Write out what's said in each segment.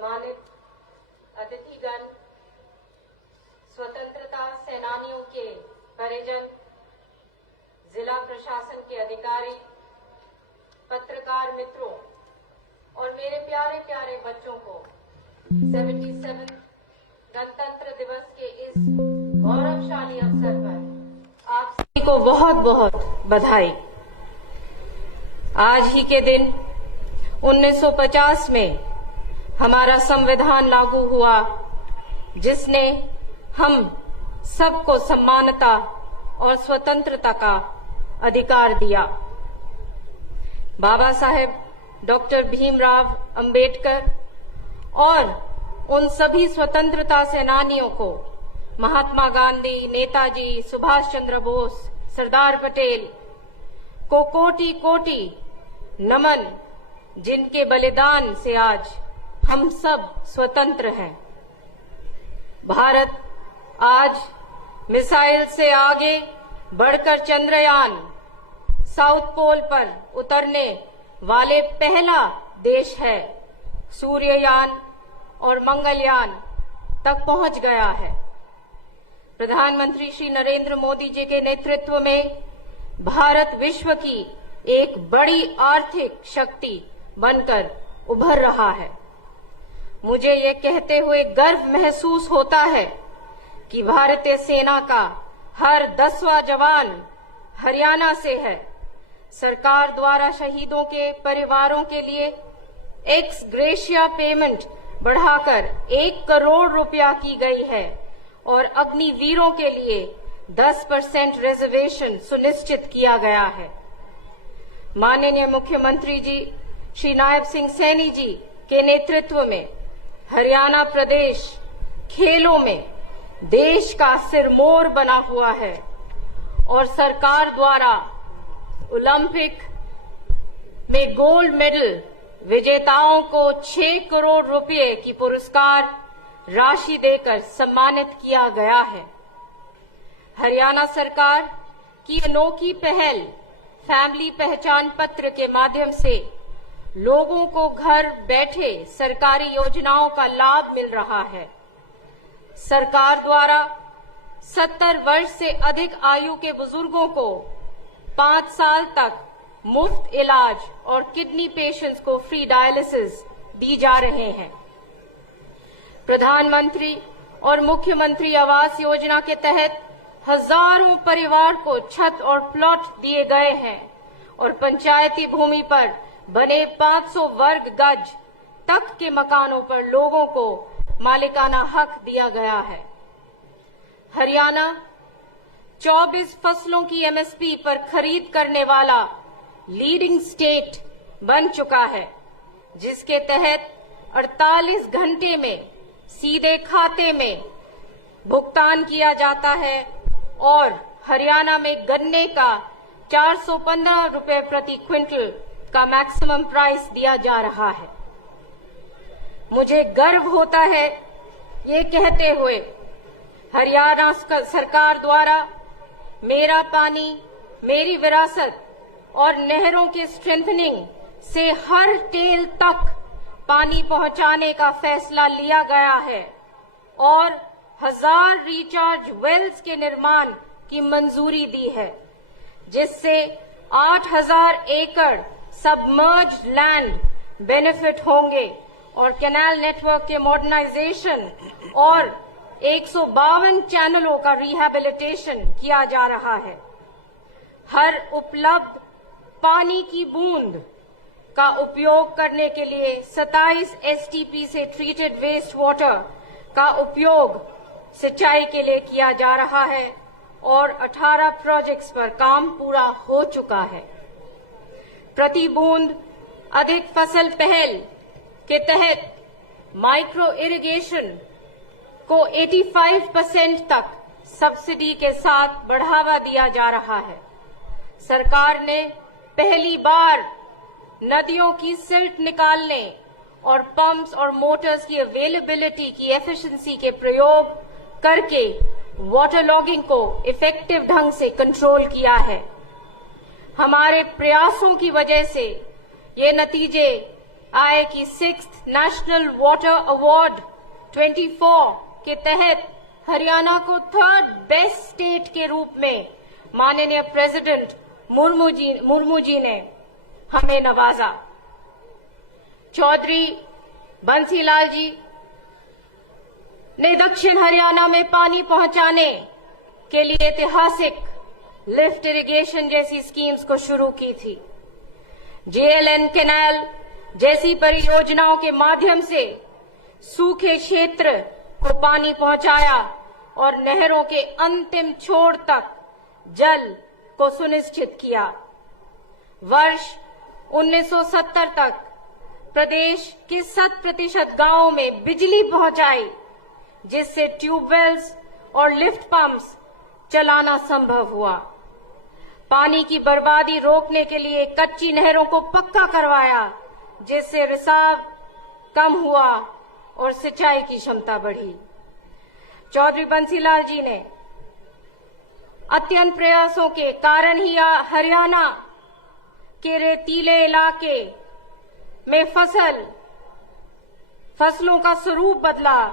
सम्मानित अतिथिगण, स्वतंत्रता सेनानियों के परिजन, जिला प्रशासन के अधिकारी, पत्रकार मित्रों और मेरे प्यारे प्यारे बच्चों को 77 गणतंत्र दिवस के इस गौरवशाली अवसर पर आप सभी को बहुत बहुत बधाई। आज ही के दिन 1950 में हमारा संविधान लागू हुआ, जिसने हम सबको समानता और स्वतंत्रता का अधिकार दिया। बाबा साहेब डॉक्टर भीमराव अंबेडकर और उन सभी स्वतंत्रता सेनानियों को, महात्मा गांधी, नेताजी सुभाष चंद्र बोस, सरदार पटेल को कोटि कोटि नमन, जिनके बलिदान से आज हम सब स्वतंत्र हैं। भारत आज मिसाइल से आगे बढ़कर चंद्रयान, साउथ पोल पर उतरने वाले पहला देश है। सूर्ययान और मंगलयान तक पहुंच गया है। प्रधानमंत्री श्री नरेंद्र मोदी जी के नेतृत्व में भारत विश्व की एक बड़ी आर्थिक शक्ति बनकर उभर रहा है। मुझे ये कहते हुए गर्व महसूस होता है कि भारतीय सेना का हर 10वां जवान हरियाणा से है। सरकार द्वारा शहीदों के परिवारों के लिए एक्स ग्रेशिया पेमेंट बढ़ाकर 1 करोड़ रुपया की गई है और अग्निवीरों के लिए 10% रिजर्वेशन सुनिश्चित किया गया है। माननीय मुख्यमंत्री जी श्री नायब सिंह सैनी जी के नेतृत्व में हरियाणा प्रदेश खेलों में देश का सिरमौर बना हुआ है और सरकार द्वारा ओलंपिक में गोल्ड मेडल विजेताओं को 6 करोड़ रुपए की पुरस्कार राशि देकर सम्मानित किया गया है। हरियाणा सरकार की अनोखी पहल फैमिली पहचान पत्र के माध्यम से लोगों को घर बैठे सरकारी योजनाओं का लाभ मिल रहा है। सरकार द्वारा 70 वर्ष से अधिक आयु के बुजुर्गों को 5 साल तक मुफ्त इलाज और किडनी पेशेंट्स को फ्री डायलिसिस दी जा रहे हैं। प्रधानमंत्री और मुख्यमंत्री आवास योजना के तहत हजारों परिवार को छत और प्लॉट दिए गए हैं और पंचायती भूमि पर बने 500 वर्ग गज तक के मकानों पर लोगों को मालिकाना हक दिया गया है। हरियाणा 24 फसलों की एमएसपी पर खरीद करने वाला लीडिंग स्टेट बन चुका है, जिसके तहत 48 घंटे में सीधे खाते में भुगतान किया जाता है और हरियाणा में गन्ने का 415 रुपए प्रति क्विंटल का मैक्सिमम प्राइस दिया जा रहा है। मुझे गर्व होता है ये कहते हुए, हरियाणा सरकार द्वारा मेरा पानी मेरी विरासत और नहरों के स्ट्रेंथनिंग से हर टेल तक पानी पहुंचाने का फैसला लिया गया है और 1000 रिचार्ज वेल्स के निर्माण की मंजूरी दी है, जिससे 8000 एकड़ सबमर्ज्ड लैंड बेनिफिट होंगे और कैनाल नेटवर्क के मॉडर्नाइजेशन और 152 चैनलों का रिहैबिलिटेशन किया जा रहा है। हर उपलब्ध पानी की बूंद का उपयोग करने के लिए 27 एसटीपी से ट्रीटेड वेस्ट वाटर का उपयोग सिंचाई के लिए किया जा रहा है और 18 प्रोजेक्ट्स पर काम पूरा हो चुका है। प्रति बूंद अधिक फसल पहल के तहत माइक्रो इरिगेशन को 85% तक सब्सिडी के साथ बढ़ावा दिया जा रहा है। सरकार ने पहली बार नदियों की सिल्ट निकालने और पंप्स और मोटर्स की अवेलेबिलिटी की एफिशिएंसी के प्रयोग करके वाटर लॉगिंग को इफेक्टिव ढंग से कंट्रोल किया है। हमारे प्रयासों की वजह से ये नतीजे आय की 6th नेशनल वाटर अवार्ड 24 के तहत हरियाणा को 3rd बेस्ट स्टेट के रूप में माननीय प्रेसिडेंट मुर्मू जी ने हमें नवाजा। चौधरी बंसीलाल जी ने दक्षिण हरियाणा में पानी पहुंचाने के लिए ऐतिहासिक लिफ्ट इरिगेशन जैसी स्कीम्स को शुरू की थी। JLN कैनाल जैसी परियोजनाओं के माध्यम से सूखे क्षेत्र को पानी पहुंचाया और नहरों के अंतिम छोर तक जल को सुनिश्चित किया। वर्ष 1970 तक प्रदेश के 100% गांवों में बिजली पहुंचाई, जिससे ट्यूबवेल्स और लिफ्ट पंप्स चलाना संभव हुआ। पानी की बर्बादी रोकने के लिए कच्ची नहरों को पक्का करवाया, जिससे रिसाव कम हुआ और सिंचाई की क्षमता बढ़ी। चौधरी बंसीलाल जी ने अत्यंत प्रयासों के कारण ही हरियाणा के रेतीले इलाके में फसलों का स्वरूप बदला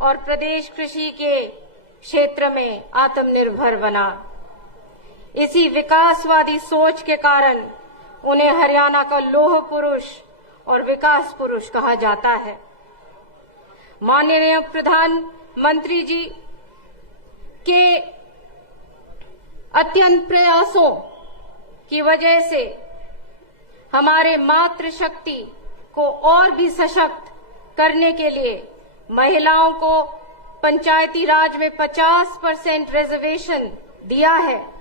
और प्रदेश कृषि के क्षेत्र में आत्मनिर्भर बना। इसी विकासवादी सोच के कारण उन्हें हरियाणा का लौह पुरुष और विकास पुरुष कहा जाता है। माननीय प्रधानमंत्री जी के अत्यंत प्रयासों की वजह से हमारे मातृशक्ति को और भी सशक्त करने के लिए महिलाओं को पंचायती राज में 50% रिजर्वेशन दिया है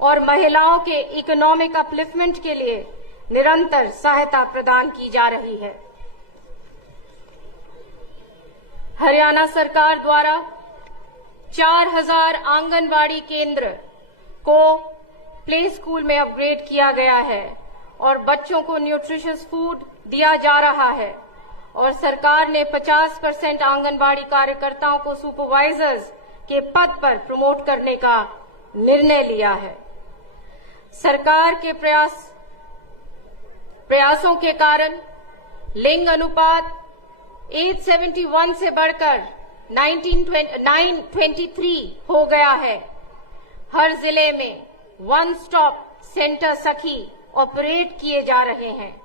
और महिलाओं के इकोनॉमिक अपलिफ्टमेंट के लिए निरंतर सहायता प्रदान की जा रही है। हरियाणा सरकार द्वारा 4000 आंगनबाड़ी केंद्र को प्ले स्कूल में अपग्रेड किया गया है और बच्चों को न्यूट्रिशियस फूड दिया जा रहा है और सरकार ने 50% आंगनबाड़ी कार्यकर्ताओं को सुपरवाइजर्स के पद पर प्रमोट करने का निर्णय लिया है। सरकार के प्रयासों के कारण लिंग अनुपात 871 से बढ़कर 923 हो गया है। हर जिले में वन स्टॉप सेंटर सखी ऑपरेट किए जा रहे हैं,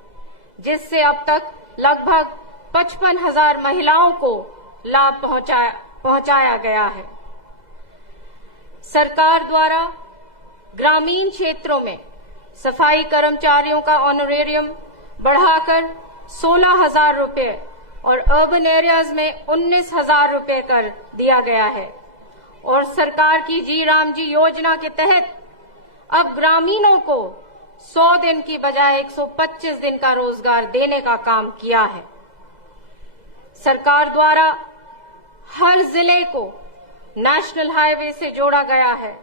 जिससे अब तक लगभग 55,000 महिलाओं को लाभ पहुंचाया गया है। सरकार द्वारा ग्रामीण क्षेत्रों में सफाई कर्मचारियों का ऑनरेरियम बढ़ाकर 16,000 रुपये और अर्बन एरियाज में 19,000 रुपये कर दिया गया है और सरकार की जी राम जी योजना के तहत अब ग्रामीणों को 100 दिन की बजाय 125 दिन का रोजगार देने का काम किया है। सरकार द्वारा हर जिले को नेशनल हाईवे से जोड़ा गया है,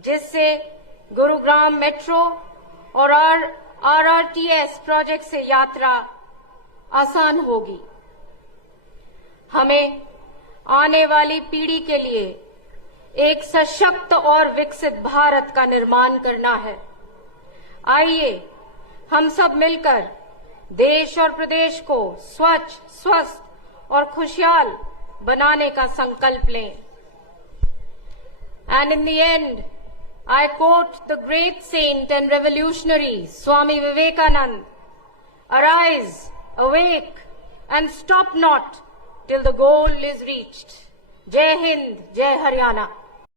जिससे गुरुग्राम मेट्रो और RRTS प्रोजेक्ट से यात्रा आसान होगी। हमें आने वाली पीढ़ी के लिए एक सशक्त और विकसित भारत का निर्माण करना है। आइए हम सब मिलकर देश और प्रदेश को स्वच्छ, स्वस्थ और खुशहाल बनाने का संकल्प लें। And in the end, I quote the great saint and revolutionary Swami Vivekananda, "Arise, awake, and stop not till the goal is reached." Jai Hind, Jai Haryana.